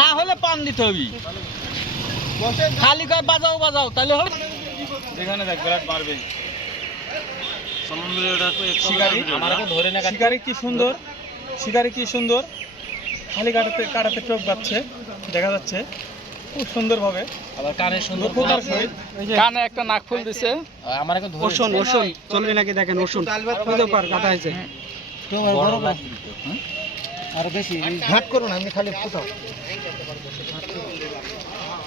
না হলে পান দিতে হবে। খালি কয় বাজাও বাজাও তাহলে হবে। এখানে দেখ বিরাট মারবে শিকারি ধরে না শিকারি কি সুন্দর? শিকারি কি সুন্দর? খালি কাটাতে কাটাতে চোখ যাচ্ছে দেখা যাচ্ছে। খুব সুন্দরভাবে। আবার কানে সুন্দর সহিত কানে একটা নাকফুল দিছে। আমার এখন ধরে। ওষুন ওষুন চলবে নাকি দেখেন হতে পার কাটা হয়েছে। আর বেশি ঘাট করো না আমি খালি ফুটাও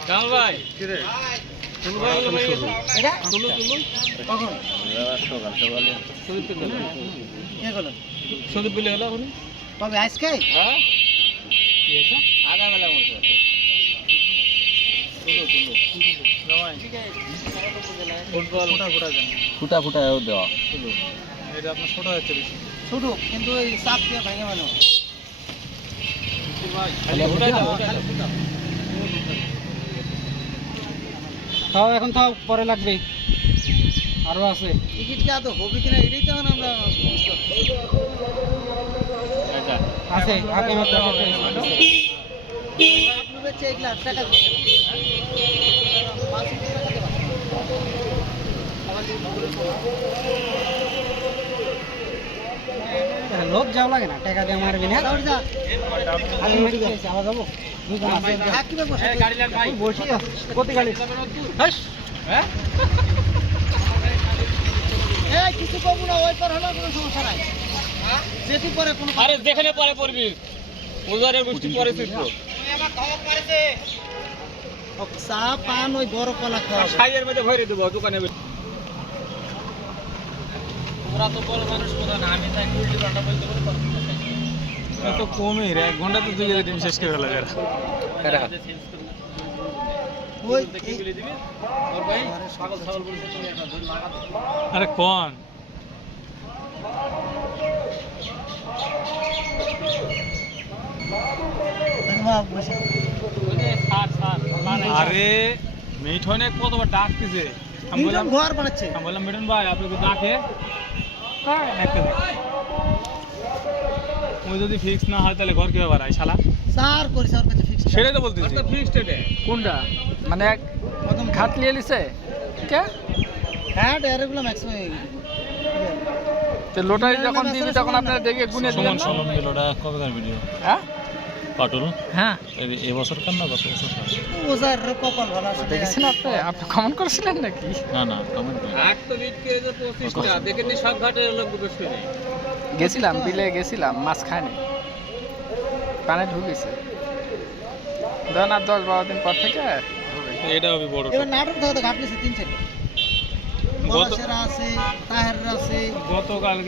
কামাল ভাই। তবে আজকে? হ্যাঁ? হচ্ছে। ফুটবল। ফুটা ফুটা ফুটা ফুটা দেওয়া। এটা আপনার ছোট হচ্ছে বেশি। ছোটো কিন্তু এই চাপ দিয়ে ভেঙে মানে তাও এখন তাও পরে লাগবে। আরও আছে। টিকিট কি আদৌ হবে কিনা এটাই তো এখন আমরা। আচ্ছা। আছে আগে টাকা লোক যাও লাগে না টাকা দিয়ে মারবি না। আবার যাব? হ্যাঁ, বসে? তুই বসি আছিস কত গাড়ি হ্যাঁ? কিছু করব না, ওই পার হলেও কোনো সমস্যা নাই। যেটি পরে কোনো আরে যেখানে পরে পড়বি। উজারের গোষ্ঠী পরে শিখব চা পান ওই বড় কলা খাওয়াবো সাইজের মধ্যে ভরে দেবো দোকানে বসে। তো বড় মানুষ প্রধান আমি তাই উল্টি পাল্টা বলতে পারি তো কমই রে এক ঘণ্টা তো দুই ডিম শেষ করে ফেলা যারা ওই এই- ওর ভাই ছাগল ছাগল বলছে তুমি একটা ধরে লাগাতে আরে কোন? ধন্যবাদ আরে মিঠনে কতবার ডাকতেছে? আমি বললাম ঘর বানাচ্ছে আমি বললাম মিঠন ভাই আপনি তো ডাকে। হ্যাঁ একটা ওই যদি ফিক্স না হয় তাহলে ঘর কীভাবে বাড়ায় শালা? স্যার করি স্যার কাছে ফিক্স সেটাই তো বলতেছি। ফিক্সড এটা। কোনটা? মানে এক খাট লিয়ে লিছে কে? হ্যাঁ ডেয়ারগুলো ম্যাক্সিমাম তো লোটারি যখন দিবি তখন আপনারা দেখে গুনে দিবেন না? সলম দিলটা কবেকার ভিডিও হ্যাঁ? পাটুল হ্যাঁ। এই- এবছর কার না গত বছর ওজার কপাল ভালো আছে। দেখেছেন আপনি? আপনি কমেন্ট করেছিলেন নাকি? না না কমেন্ট করি আট তো বিট করে যে পঁচিশটা দেখে নি সব ঘাটে লোক বেশি নেই গেছিলাম বিলে গেছিলাম মাছ খায়নি পানে ঢুকেছে। ধরেন আর দশ বারো দিন পর থেকে এটা হবে বড় এবার নাটক দেখো তো ঘাটলিছে তিন চারটে গত আছে তাহের আছে। গতকাল